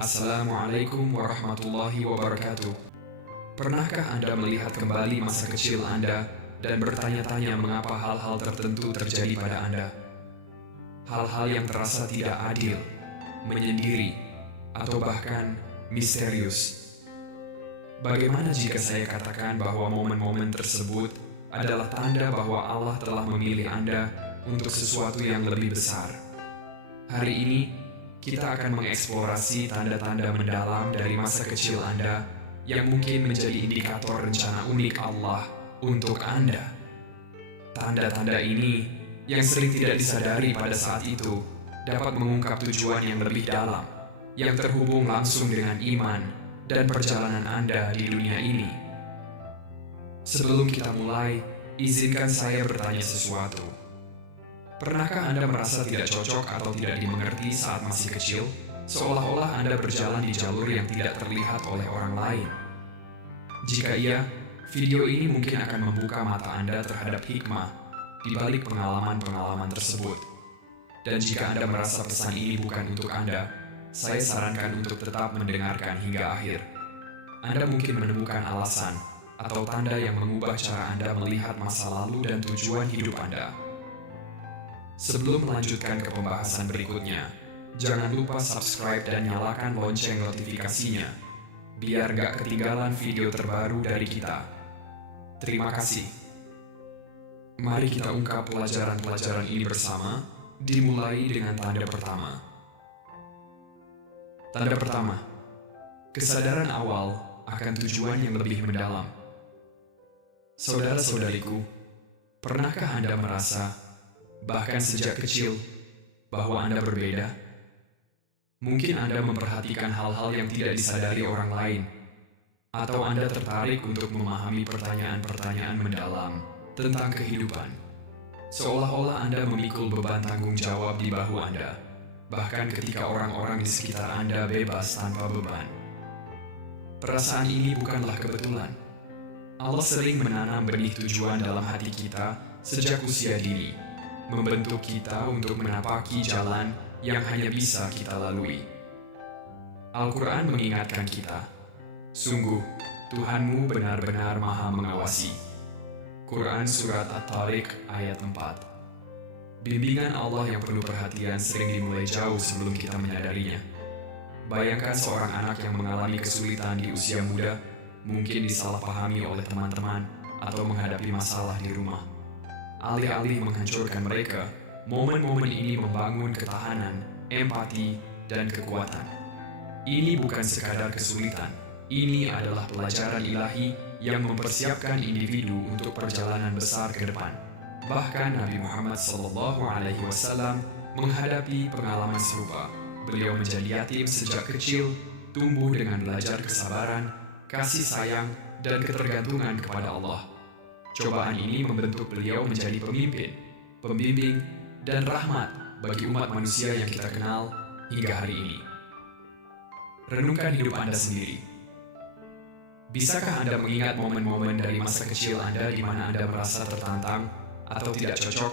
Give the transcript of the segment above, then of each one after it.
Assalamualaikum warahmatullahi wabarakatuh. Pernahkah Anda melihat kembali masa kecil Anda dan bertanya-tanya mengapa hal-hal tertentu terjadi pada Anda? Hal-hal yang terasa tidak adil, menyendiri, atau bahkan misterius. Bagaimana jika saya katakan bahwa momen-momen tersebut adalah tanda bahwa Allah telah memilih Anda untuk sesuatu yang lebih besar? Hari ini, kita akan mengeksplorasi tanda-tanda mendalam dari masa kecil Anda yang mungkin menjadi indikator rencana unik Allah untuk Anda. Tanda-tanda ini yang sering tidak disadari pada saat itu dapat mengungkap tujuan yang lebih dalam, yang terhubung langsung dengan iman dan perjalanan Anda di dunia ini. Sebelum kita mulai, izinkan saya bertanya sesuatu. Pernahkah Anda merasa tidak cocok atau tidak dimengerti saat masih kecil, seolah-olah Anda berjalan di jalur yang tidak terlihat oleh orang lain? Jika iya, video ini mungkin akan membuka mata Anda terhadap hikmah di balik pengalaman-pengalaman tersebut. Dan jika Anda merasa pesan ini bukan untuk Anda, saya sarankan untuk tetap mendengarkan hingga akhir. Anda mungkin menemukan alasan atau tanda yang mengubah cara Anda melihat masa lalu dan tujuan hidup Anda. Sebelum melanjutkan ke pembahasan berikutnya, jangan lupa subscribe dan nyalakan lonceng notifikasinya, biar gak ketinggalan video terbaru dari kita. Terima kasih. Mari kita ungkap pelajaran-pelajaran ini bersama, dimulai dengan tanda pertama. Tanda pertama, kesadaran awal akan tujuan yang lebih mendalam. Saudara-saudariku, pernahkah Anda merasa bahkan sejak kecil, bahwa Anda berbeda? Mungkin Anda memperhatikan hal-hal yang tidak disadari orang lain, atau Anda tertarik untuk memahami pertanyaan-pertanyaan mendalam tentang kehidupan. Seolah-olah Anda memikul beban tanggung jawab di bahu Anda, bahkan ketika orang-orang di sekitar Anda bebas tanpa beban. Perasaan ini bukanlah kebetulan. Allah sering menanam benih tujuan dalam hati kita sejak usia dini, membentuk kita untuk menapaki jalan yang hanya bisa kita lalui. Al-Quran mengingatkan kita, sungguh, Tuhanmu benar-benar maha mengawasi. Quran Surat At-Tariq ayat 4. Bimbingan Allah yang penuh perhatian sering dimulai jauh sebelum kita menyadarinya. Bayangkan seorang anak yang mengalami kesulitan di usia muda, mungkin disalahpahami oleh teman-teman atau menghadapi masalah di rumah. Alih-alih menghancurkan mereka, momen-momen ini membangun ketahanan, empati, dan kekuatan. Ini bukan sekadar kesulitan, ini adalah pelajaran ilahi yang mempersiapkan individu untuk perjalanan besar ke depan. Bahkan Nabi Muhammad SAW menghadapi pengalaman serupa. Beliau menjadi yatim sejak kecil, tumbuh dengan belajar kesabaran, kasih sayang, dan ketergantungan kepada Allah. Cobaan ini membentuk beliau menjadi pemimpin, pembimbing, dan rahmat bagi umat manusia yang kita kenal hingga hari ini. Renungkan hidup Anda sendiri. Bisakah Anda mengingat momen-momen dari masa kecil Anda di mana Anda merasa tertantang atau tidak cocok?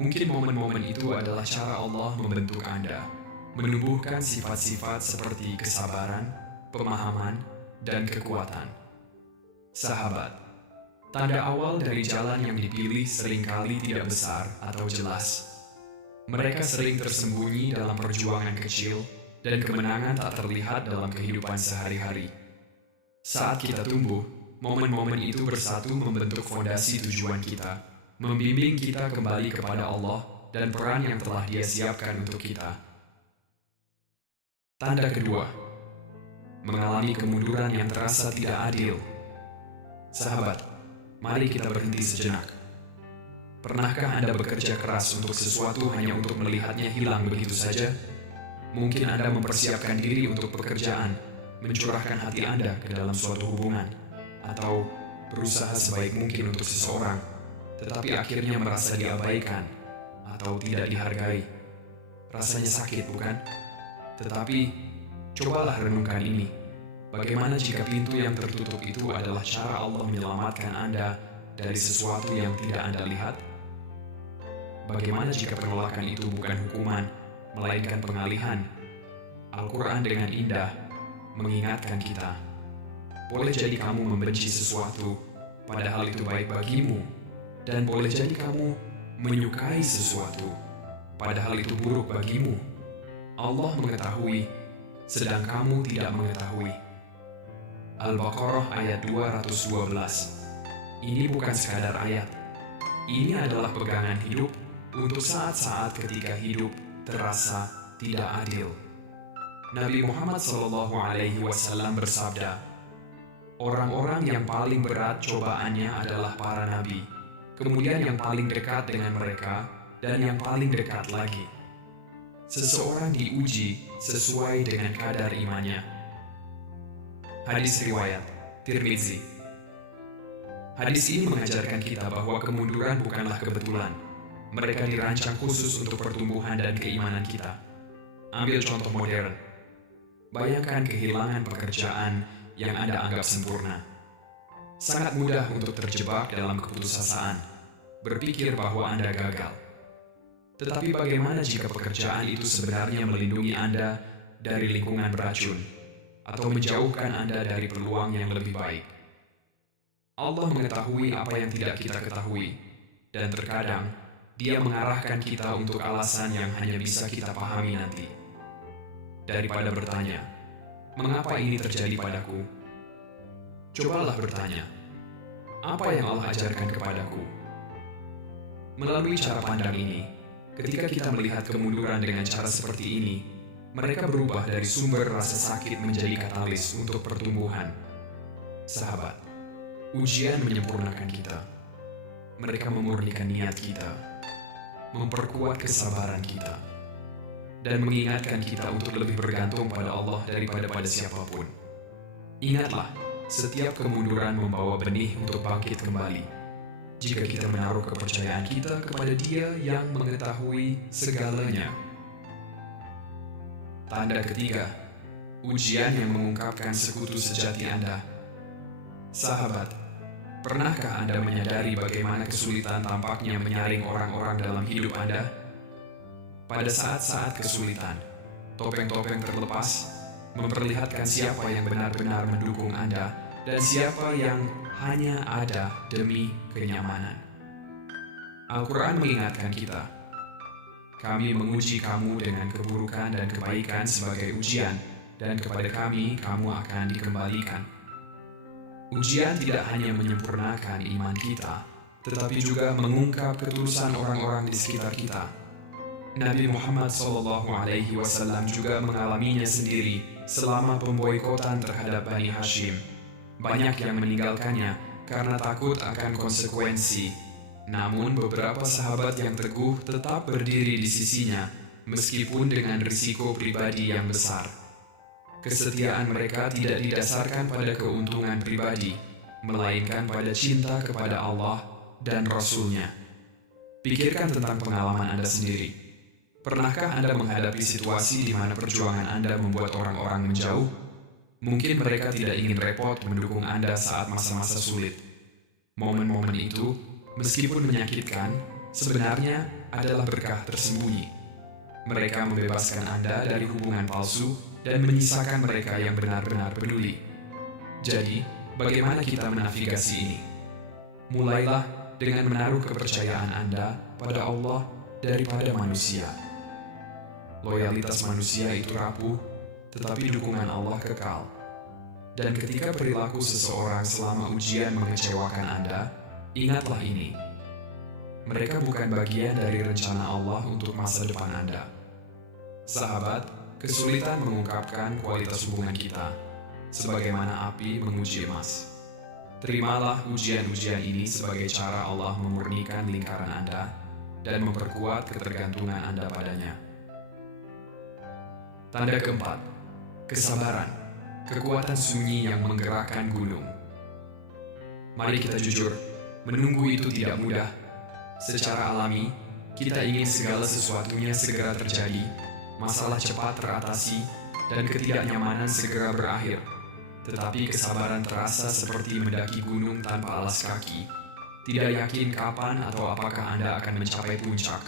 Mungkin momen-momen itu adalah cara Allah membentuk Anda, menumbuhkan sifat-sifat seperti kesabaran, pemahaman, dan kekuatan. Sahabat, tanda awal dari jalan yang dipilih seringkali tidak besar atau jelas. Mereka sering tersembunyi dalam perjuangan kecil dan kemenangan tak terlihat dalam kehidupan sehari-hari. Saat kita tumbuh, momen-momen itu bersatu membentuk fondasi tujuan kita, membimbing kita kembali kepada Allah dan peran yang telah Dia siapkan untuk kita. Tanda kedua, mengalami kemunduran yang terasa tidak adil. Sahabat, mari kita berhenti sejenak. Pernahkah Anda bekerja keras untuk sesuatu hanya untuk melihatnya hilang begitu saja? Mungkin Anda mempersiapkan diri untuk pekerjaan, mencurahkan hati Anda ke dalam suatu hubungan, atau berusaha sebaik mungkin untuk seseorang, tetapi akhirnya merasa diabaikan atau tidak dihargai. Rasanya sakit, bukan? Tetapi, cobalah renungkan ini. Bagaimana jika pintu yang tertutup itu adalah cara Allah menyelamatkan Anda dari sesuatu yang tidak Anda lihat? Bagaimana jika penolakan itu bukan hukuman, melainkan pengalihan? Al-Quran dengan indah mengingatkan kita, boleh jadi kamu membenci sesuatu, padahal itu baik bagimu, dan boleh jadi kamu menyukai sesuatu, padahal itu buruk bagimu. Allah mengetahui, sedang kamu tidak mengetahui. Al-Baqarah ayat 212. Ini bukan sekadar ayat. Ini adalah pegangan hidup untuk saat-saat ketika hidup terasa tidak adil. Nabi Muhammad SAW bersabda, orang-orang yang paling berat cobaannya adalah para nabi, kemudian yang paling dekat dengan mereka, dan yang paling dekat lagi. Seseorang diuji sesuai dengan kadar imannya. Hadis riwayat Tirmizi. Hadis ini mengajarkan kita bahwa kemunduran bukanlah kebetulan. Mereka dirancang khusus untuk pertumbuhan dan keimanan kita. Ambil contoh modern. Bayangkan kehilangan pekerjaan yang Anda anggap sempurna. Sangat mudah untuk terjebak dalam keputusasaan, berpikir bahwa Anda gagal. Tetapi bagaimana jika pekerjaan itu sebenarnya melindungi Anda dari lingkungan beracun, atau menjauhkan Anda dari peluang yang lebih baik? Allah mengetahui apa yang tidak kita ketahui, dan terkadang Dia mengarahkan kita untuk alasan yang hanya bisa kita pahami nanti. Daripada bertanya, mengapa ini terjadi padaku? Cobalah bertanya, apa yang Allah ajarkan kepadaku? Melalui cara pandang ini, ketika kita melihat kemunduran dengan cara seperti ini, mereka berubah dari sumber rasa sakit menjadi katalis untuk pertumbuhan. Sahabat, ujian menyempurnakan kita. Mereka memurnikan niat kita, memperkuat kesabaran kita, dan mengingatkan kita untuk lebih bergantung pada Allah daripada pada siapapun. Ingatlah, setiap kemunduran membawa benih untuk bangkit kembali. Jika kita menaruh kepercayaan kita kepada Dia yang mengetahui segalanya. Tanda ketiga, ujian yang mengungkapkan sekutu sejati Anda. Sahabat, pernahkah Anda menyadari bagaimana kesulitan tampaknya menyaring orang-orang dalam hidup Anda? Pada saat-saat kesulitan, topeng-topeng terlepas, memperlihatkan siapa yang benar-benar mendukung Anda dan siapa yang hanya ada demi kenyamanan. Al-Quran mengingatkan kita, kami menguji kamu dengan keburukan dan kebaikan sebagai ujian, dan kepada kami kamu akan dikembalikan. Ujian tidak hanya menyempurnakan iman kita, tetapi juga mengungkap ketulusan orang-orang di sekitar kita. Nabi Muhammad SAW juga mengalaminya sendiri selama pemboikotan terhadap Bani Hashim. Banyak yang meninggalkannya karena takut akan konsekuensi. Namun beberapa sahabat yang teguh tetap berdiri di sisinya, meskipun dengan risiko pribadi yang besar. Kesetiaan mereka tidak didasarkan pada keuntungan pribadi, melainkan pada cinta kepada Allah dan Rasul-Nya. Pikirkan tentang pengalaman Anda sendiri. Pernahkah Anda menghadapi situasi di mana perjuangan Anda membuat orang-orang menjauh? Mungkin mereka tidak ingin repot mendukung Anda saat masa-masa sulit. Momen-momen itu, meskipun menyakitkan, sebenarnya adalah berkah tersembunyi. Mereka membebaskan Anda dari hubungan palsu dan menyisakan mereka yang benar-benar peduli. Jadi, bagaimana kita menavigasi ini? Mulailah dengan menaruh kepercayaan Anda pada Allah daripada manusia. Loyalitas manusia itu rapuh, tetapi dukungan Allah kekal. Dan ketika perilaku seseorang selama ujian mengecewakan Anda, ingatlah ini. Mereka bukan bagian dari rencana Allah untuk masa depan Anda. Sahabat, kesulitan mengungkapkan kualitas hubungan kita, sebagaimana api menguji emas. Terimalah ujian-ujian ini sebagai cara Allah memurnikan lingkaran Anda dan memperkuat ketergantungan Anda padanya. Tanda keempat, kesabaran, kekuatan sunyi yang menggerakkan gunung. Mari kita jujur, menunggu itu tidak mudah. Secara alami, kita ingin segala sesuatunya segera terjadi, masalah cepat teratasi, dan ketidaknyamanan segera berakhir. Tetapi kesabaran terasa seperti mendaki gunung tanpa alas kaki. Tidak yakin kapan atau apakah Anda akan mencapai puncak.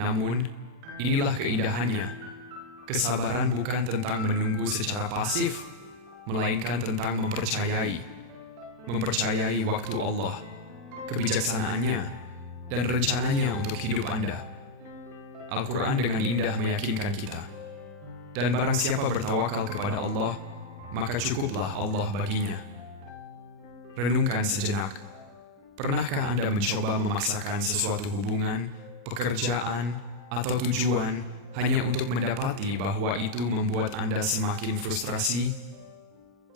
Namun, inilah keindahannya. Kesabaran bukan tentang menunggu secara pasif, melainkan tentang mempercayai. Mempercayai waktu Allah, kebijaksanaannya, dan rencananya untuk hidup Anda. Al-Quran dengan indah meyakinkan kita. Dan barang siapa bertawakal kepada Allah, maka cukuplah Allah baginya. Renungkan sejenak. Pernahkah Anda mencoba memaksakan sesuatu hubungan, pekerjaan, atau tujuan hanya untuk mendapati bahwa itu membuat Anda semakin frustrasi?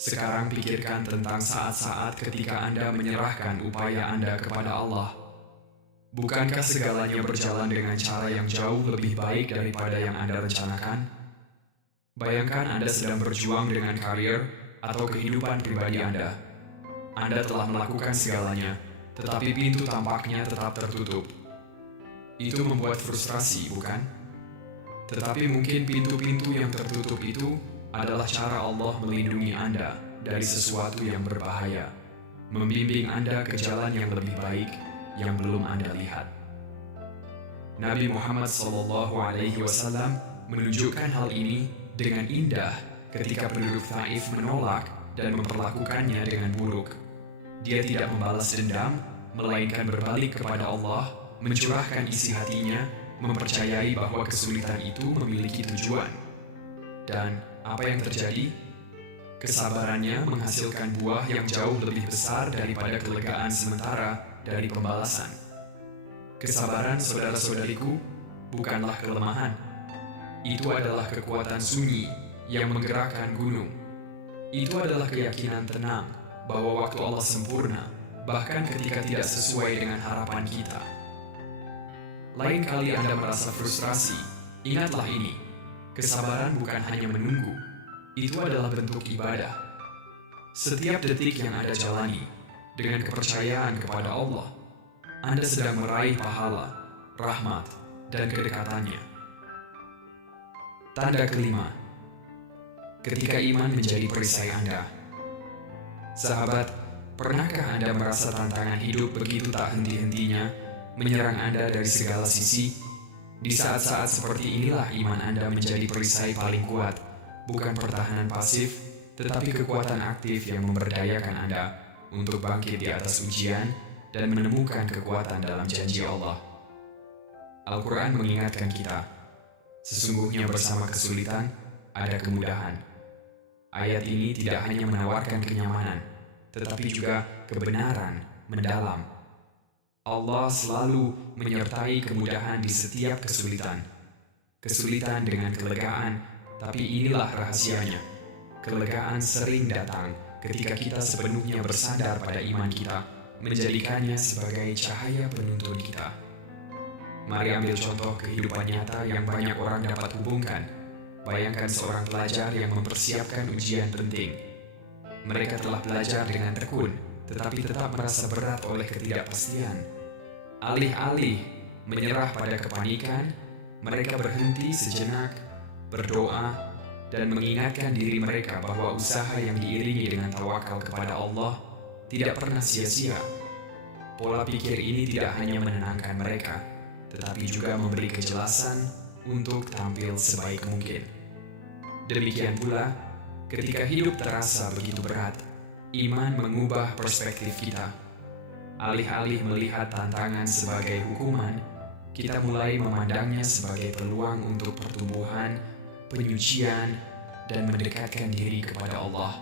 Sekarang pikirkan tentang saat-saat ketika Anda menyerahkan upaya Anda kepada Allah. Bukankah segalanya berjalan dengan cara yang jauh lebih baik daripada yang Anda rencanakan? Bayangkan Anda sedang berjuang dengan karir atau kehidupan pribadi Anda. Anda telah melakukan segalanya, tetapi pintu tampaknya tetap tertutup. Itu membuat frustrasi, bukan? Tetapi mungkin pintu-pintu yang tertutup itu adalah cara Allah melindungi Anda dari sesuatu yang berbahaya, membimbing Anda ke jalan yang lebih baik yang belum Anda lihat. Nabi Muhammad SAW menunjukkan hal ini dengan indah ketika penduduk Taif menolak dan memperlakukannya dengan buruk. Dia tidak membalas dendam, melainkan berbalik kepada Allah, mencurahkan isi hatinya, mempercayai bahwa kesulitan itu memiliki tujuan. Dan apa yang terjadi? Kesabarannya menghasilkan buah yang jauh lebih besar daripada kelegaan sementara dari pembalasan. Kesabaran, saudara-saudariku, bukanlah kelemahan. Itu adalah kekuatan sunyi yang menggerakkan gunung. Itu adalah keyakinan tenang bahwa waktu Allah sempurna, bahkan ketika tidak sesuai dengan harapan kita. Lain kali Anda merasa frustrasi, ingatlah ini. Kesabaran bukan hanya menunggu, itu adalah bentuk ibadah. Setiap detik yang Anda jalani, dengan kepercayaan kepada Allah, Anda sedang meraih pahala, rahmat, dan kedekatannya. Tanda kelima, ketika iman menjadi perisai Anda. Sahabat, pernahkah Anda merasa tantangan hidup begitu tak henti-hentinya menyerang Anda dari segala sisi? Di saat-saat seperti inilah iman Anda menjadi perisai paling kuat, bukan pertahanan pasif, tetapi kekuatan aktif yang memberdayakan Anda untuk bangkit di atas ujian dan menemukan kekuatan dalam janji Allah. Al-Quran mengingatkan kita, sesungguhnya bersama kesulitan ada kemudahan. Ayat ini tidak hanya menawarkan kenyamanan, tetapi juga kebenaran mendalam. Allah selalu menyertai kemudahan di setiap kesulitan. Kesulitan dengan kelegaan, tapi inilah rahasianya. Kelegaan sering datang ketika kita sepenuhnya bersandar pada iman kita, menjadikannya sebagai cahaya penuntun kita. Mari ambil contoh kehidupan nyata yang banyak orang dapat hubungkan. Bayangkan seorang pelajar yang mempersiapkan ujian penting. Mereka telah belajar dengan tekun, tetapi tetap merasa berat oleh ketidakpastian. Alih-alih menyerah pada kepanikan, mereka berhenti sejenak, berdoa, dan mengingatkan diri mereka bahwa usaha yang diiringi dengan tawakal kepada Allah tidak pernah sia-sia. Pola pikir ini tidak hanya menenangkan mereka, tetapi juga memberi kejelasan untuk tampil sebaik mungkin. Demikian pula, ketika hidup terasa begitu berat, iman mengubah perspektif kita. Alih-alih melihat tantangan sebagai hukuman, kita mulai memandangnya sebagai peluang untuk pertumbuhan, penyucian, dan mendekatkan diri kepada Allah.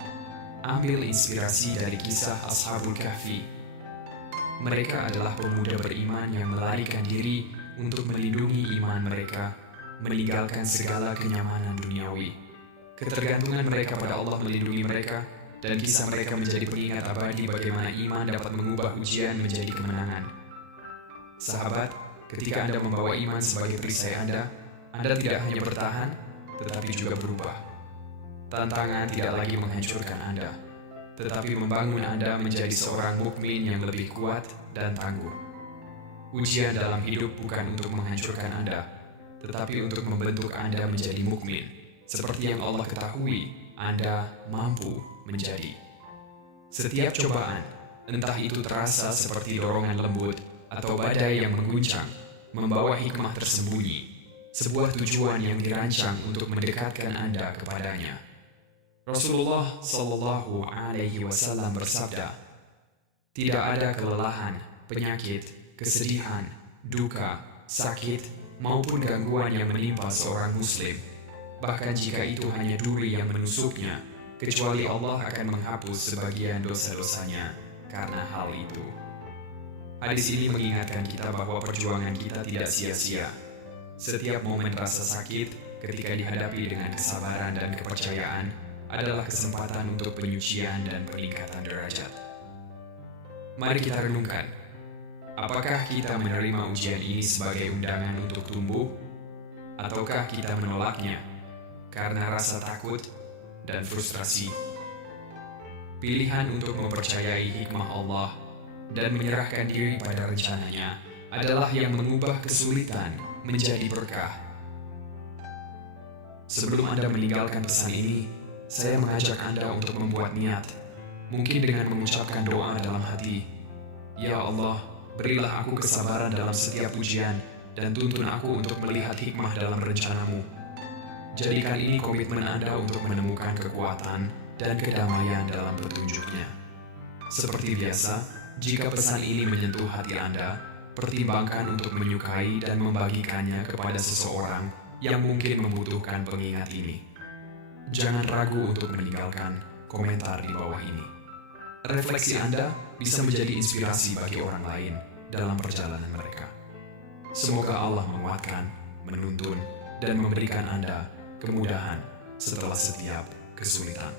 Ambil inspirasi dari kisah Ashabul Kahfi. Mereka adalah pemuda beriman yang melarikan diri untuk melindungi iman mereka, meninggalkan segala kenyamanan duniawi. Ketergantungan mereka pada Allah melindungi mereka, dan kisah mereka menjadi pengingat abadi bagaimana iman dapat mengubah ujian menjadi kemenangan. Sahabat, ketika Anda membawa iman sebagai perisai Anda tidak hanya bertahan, tetapi juga berubah. Tantangan tidak lagi menghancurkan Anda, tetapi membangun Anda menjadi seorang mukmin yang lebih kuat dan tangguh. Ujian dalam hidup bukan untuk menghancurkan Anda, tetapi untuk membentuk Anda menjadi mukmin, seperti yang Allah ketahui Anda mampu menjadi. Setiap cobaan, entah itu terasa seperti dorongan lembut atau badai yang mengguncang, membawa hikmah tersembunyi. sebuah tujuan yang dirancang untuk mendekatkan Anda kepadanya. Rasulullah Shallallahu Alaihi Wasallam bersabda, "Tidak ada kelelahan, penyakit, kesedihan, duka, sakit, maupun gangguan yang menimpa seorang Muslim, bahkan jika itu hanya duri yang menusuknya, kecuali Allah akan menghapus sebagian dosa-dosanya karena hal itu." Hadis ini mengingatkan kita bahwa perjuangan kita tidak sia-sia. Setiap momen rasa sakit ketika dihadapi dengan kesabaran dan kepercayaan adalah kesempatan untuk penyucian dan peningkatan derajat. Mari kita renungkan, apakah kita menerima ujian ini sebagai undangan untuk tumbuh, ataukah kita menolaknya karena rasa takut dan frustrasi? Pilihan untuk mempercayai hikmah Allah dan menyerahkan diri pada rencananya adalah yang mengubah kesulitan menjadi berkah. Sebelum Anda meninggalkan pesan ini, saya mengajak Anda untuk membuat niat, mungkin dengan mengucapkan doa dalam hati. Ya Allah, berilah aku kesabaran dalam setiap ujian dan tuntun aku untuk melihat hikmah dalam rencanamu. Jadikan ini komitmen Anda untuk menemukan kekuatan dan kedamaian dalam petunjuknya. Seperti biasa, jika pesan ini menyentuh hati Anda, pertimbangkan untuk menyukai dan membagikannya kepada seseorang yang mungkin membutuhkan pengingat ini. Jangan ragu untuk meninggalkan komentar di bawah ini. Refleksi Anda bisa menjadi inspirasi bagi orang lain dalam perjalanan mereka. Semoga Allah menguatkan, menuntun, dan memberikan Anda kemudahan setelah setiap kesulitan.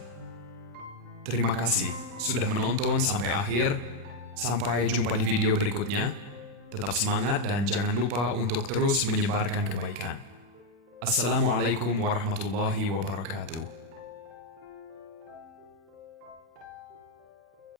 Terima kasih sudah menonton sampai akhir. Sampai jumpa di video berikutnya. Tetap semangat dan jangan lupa untuk terus menyebarkan kebaikan. Assalamualaikum warahmatullahi wabarakatuh.